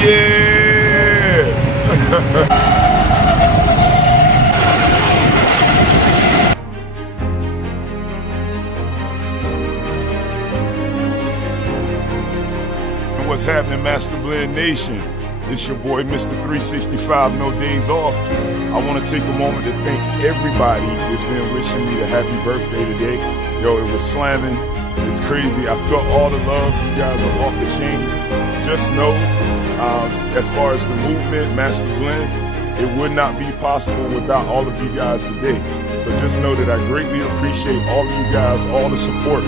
Yeah! What's happening, Master Blend Nation? It's your boy, Mr. 365, No Days Off. I want to take a moment to thank everybody that's been wishing me a happy birthday today. Yo, it was slamming. It's crazy. I felt all the love. You guys are off the chain. Just know, as far as the movement, Master Blend, it would not be possible without all of you guys today. So just know that I greatly appreciate all of you guys, all the support.